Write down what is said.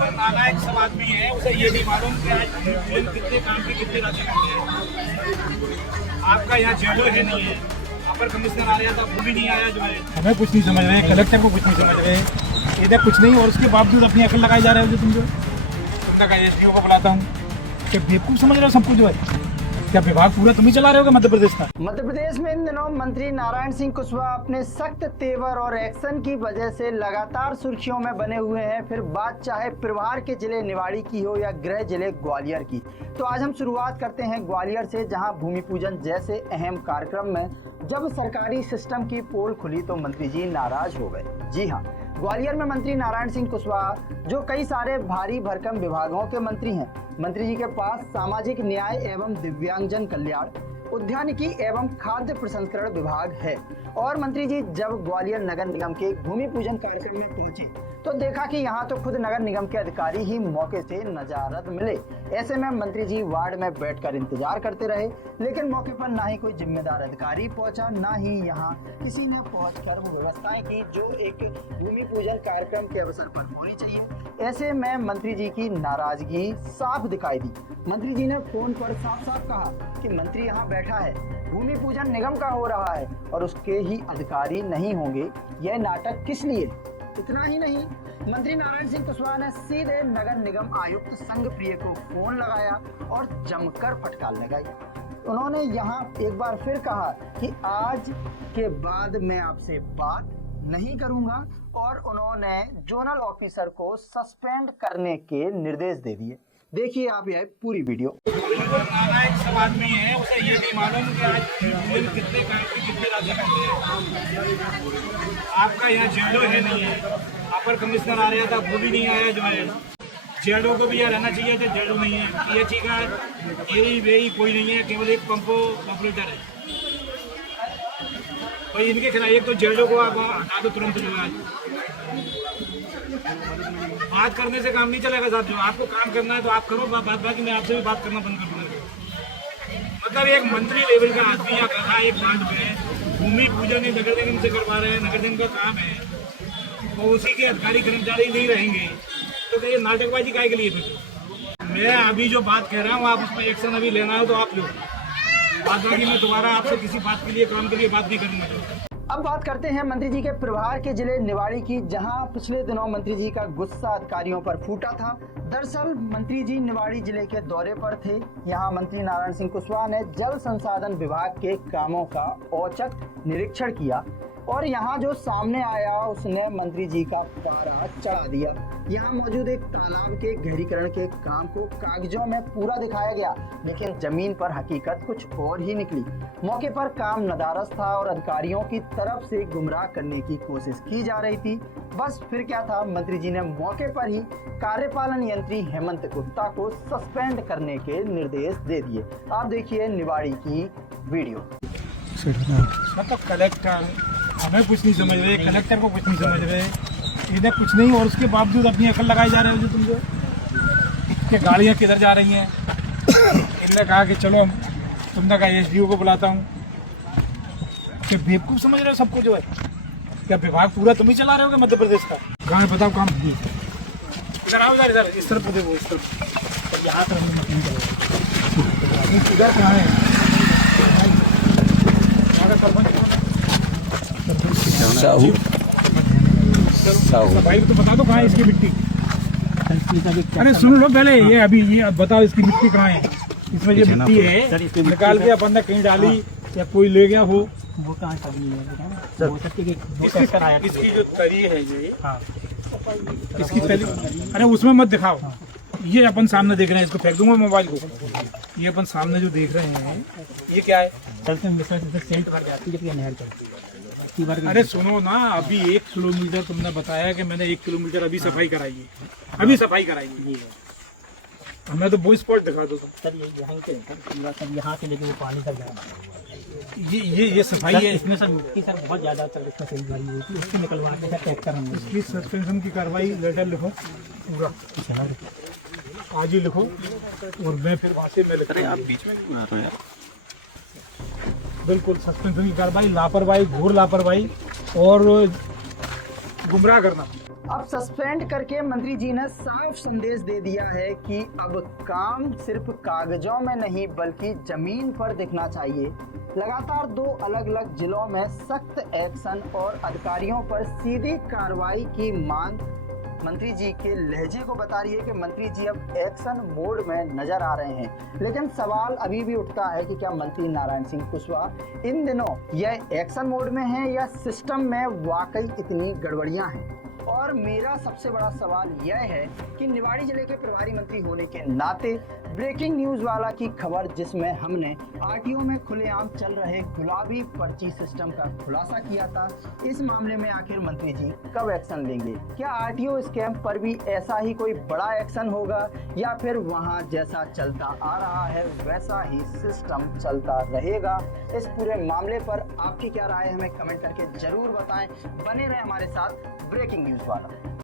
नालायक सब आदमी है, उसे ये नहीं मालूम कि आज फिल्म कितने काम की कितनी राशि करते हैं। आपका यहाँ जेलो है नहीं है, अपर कमिश्नर आ रहा था वो भी नहीं आया जो है। हमें कुछ नहीं समझ रहे, कलेक्टर को कुछ नहीं समझ रहे, इधर कुछ नहीं और उसके बावजूद अपनी अकल लगाए जा रहे हो। जो तुम तक एसडीओ को बुलाता हूँ कि बेवकूफ़ समझ रहे हो सबको जो है। क्या विभाग पूरा तुम ही चला रहे हो मध्य प्रदेश का? मध्य प्रदेश में इन दिनों मंत्री नारायण सिंह कुशवाहा अपने सख्त तेवर और एक्शन की वजह से लगातार सुर्खियों में बने हुए हैं। फिर बात चाहे प्रभार के जिले निवाड़ी की हो या गृह जिले ग्वालियर की, तो आज हम शुरुआत करते हैं ग्वालियर से, जहां भूमि पूजन जैसे अहम कार्यक्रम में जब सरकारी सिस्टम की पोल खुली तो मंत्री जी नाराज हो गए। जी हाँ, ग्वालियर में मंत्री नारायण सिंह कुशवाहा, जो कई सारे भारी भरकम विभागों के मंत्री हैं, मंत्री जी के पास सामाजिक न्याय एवं दिव्यांगजन कल्याण, उद्यानिकी एवं खाद्य प्रसंस्करण विभाग है। और मंत्री जी जब ग्वालियर नगर निगम के भूमि पूजन कार्यक्रम में पहुंचे तो देखा कि यहाँ तो खुद नगर निगम के अधिकारी ही मौके से नजारत मिले। ऐसे में मंत्री जी वार्ड में बैठकर इंतजार करते रहे, लेकिन मौके पर ना ही कोई जिम्मेदार अधिकारी पहुंचा, ना ही यहाँ किसी ने पहुंचकर वो व्यवस्थाएं की जो एक भूमि पूजन कार्यक्रम के अवसर पर होनी चाहिए। ऐसे में मंत्री जी की नाराजगी साफ दिखाई दी। मंत्री जी ने फोन पर साफ साफ कहा कि मंत्री यहाँ बैठा है, भूमि पूजन निगम का हो रहा है और उसके ही अधिकारी नहीं होंगे, यह नाटक किस लिए? इतना ही नहीं, मंत्री नारायण सिंह कुशवाहा ने सीधे नगर निगम आयुक्त संघप्रिय को फोन लगाया और जमकर फटकार लगाई। उन्होंने यहाँ एक बार फिर कहा कि आज के बाद मैं आपसे बात नहीं करूंगा और उन्होंने जोनल ऑफिसर को सस्पेंड करने के निर्देश दे दिए। देखिए आप यह पूरी वीडियो। नालायक सब आदमी है, उसे ये नहीं मालूम कि आज फिल्म कितने काम की कितनी राशि करते हैं। आपका यहाँ जेलो है नहीं है, अपर कमिश्नर आ रहा था वो भी नहीं आया जो है। जेलो को भी यहाँ रहना चाहिए था, जेलो नहीं है। पीएचई का एरी वेरी कोई नहीं है, केवल एक पंपो ऑपरेटर है भाई। इनके खिलाफ एक तो जेलो को आप हटा दो तुरंत जो है। बात करने से काम नहीं चलेगा साहब, जो आपको काम करना है तो आप करो बात, बाकी मैं आपसे भी बात करना बंद कर दूंगा। मतलब एक मंत्री लेवल का आदमी यहाँ कर रहा है एक वार्ड में, भूमि पूजन नगर निगम से करवा रहे हैं, नगर निगम का काम है, तो उसी के अधिकारी कर्मचारी नहीं रहेंगे तो ये नाटकबाजी काहे के लिए? फिर मैं अभी जो बात कह रहा हूँ आप उस पर एक्शन अभी लेना हो तो आप लो, बात बाकी मैं दोबारा आपसे किसी बात के लिए काम के लिए बात नहीं करूँगा। अब बात करते हैं मंत्री जी के प्रभार के जिले निवाड़ी की, जहां पिछले दिनों मंत्री जी का गुस्सा अधिकारियों पर फूटा था। दरअसल मंत्री जी निवाड़ी जिले के दौरे पर थे। यहां मंत्री नारायण सिंह कुशवाहा ने जल संसाधन विभाग के कामों का औचक निरीक्षण किया और यहां जो सामने आया उसने मंत्री जी का पारा चढ़ा दिया। यहाँ मौजूद एक तालाब के गहरीकरण के काम को कागजों में पूरा दिखाया गया, लेकिन जमीन पर हकीकत कुछ और ही निकली। मौके पर काम नदारस था और अधिकारियों की तरफ से गुमराह करने की कोशिश की जा रही थी। बस फिर क्या था, मंत्री जी ने मौके पर ही कार्यपालन यंत्री हेमंत गुप्ता को सस्पेंड करने के निर्देश दे दिए। आप देखिए निवाड़ी की वीडियो। तो कलेक्टर हमें कुछ नहीं समझ रहे, कलेक्टर को कुछ नहीं समझ रहे, इधर कुछ नहीं और उसके बावजूद अपनी अकल लगाए जा रहे हो। जो तुम जो कि गाड़ियाँ किधर जा रही हैं, इन्होंने कहा कि चलो तुमने कहा एसडीओ को बुलाता हूँ कि बेवकूफ़ समझ रहे हो सबको जो है। क्या विभाग पूरा तुम ही चला रहे हो मध्य प्रदेश का? कहाँ है बताओ, काम इधर आओ, इधर इस तरफ देखो, इस तरफ यहाँ तरफ इधर कहाँ है? भाई तो बता दो कहाँ है इसकी मिट्टी? अरे सुन लो पहले, ये अभी ये बताओ इसकी मिट्टी कहाँ है? इसमें ये मिट्टी है, निकाल के अपन ने कहीं डाली या कोई ले गया हो? वो कहाँ इसकी जो तरी है ये, हाँ इसकी तरी, अरे उसमें मत दिखाओ, ये अपन सामने देख रहे हैं, इसको फेंक दूंगा मोबाइल को। ये अपन सामने जो देख रहे हैं ये क्या है? सेंट भर जाती है नहर चलती है। अरे सुनो ना, अभी 1 किलोमीटर तुमने बताया कि मैंने 1 किलोमीटर अभी सफाई कराई है, अभी सफाई कराई है। हमें तो वो स्पॉट दिखा दो सर। ये यहाँ के पूरा सर, यहाँ से लेके वो पानी तक जाए। ये सफाई है। इसमें सर मिट्टी सर बहुत ज़्यादा सर इसमें सही हुई होती है, उसकी निकलवा के सर पैक करेंगे। इसकी सस्पेंशन की कार्रवाई लेटर लिखो पूरा, आज ही लिखो और मैं फिर वहाँ से मैं लिख रहा हूँ। आप बीच में क्यों आ रहे हो यार? बिल्कुल सस्पेंशन की कार्रवाई, लापरवाही, घोर लापरवाही और गुमराह करना। अब सस्पेंड करके मंत्री जी ने साफ संदेश दे दिया है कि अब काम सिर्फ कागजों में नहीं बल्कि जमीन पर दिखना चाहिए। लगातार 2 अलग-अलग जिलों में सख्त एक्शन और अधिकारियों पर सीधी कार्रवाई की मांग मंत्री जी के लहजे को बता रही है कि मंत्री जी अब एक्शन मोड में नजर आ रहे हैं। लेकिन सवाल अभी भी उठता है कि क्या मंत्री नारायण सिंह कुशवाहा इन दिनों यह एक्शन मोड में है या सिस्टम में वाकई इतनी गड़बड़ियां हैं। और मेरा सबसे बड़ा सवाल यह है कि निवाड़ी जिले के प्रभारी मंत्री होने के नाते ब्रेकिंग न्यूज वाला की खबर जिसमें हमने आरटीओ में खुलेआम चल रहे गुलाबी पर्ची सिस्टम का खुलासा किया था, इस मामले में आखिर मंत्री जी कब एक्शन लेंगे? क्या आरटीओ स्कैम पर भी ऐसा ही कोई बड़ा एक्शन होगा या फिर वहां जैसा चलता आ रहा है वैसा ही सिस्टम चलता रहेगा? इस पूरे मामले पर आपकी क्या राय है हमें कमेंट करके जरूर बताएं। बने रहे हमारे साथ ब्रेकिंग न्यूज वाला।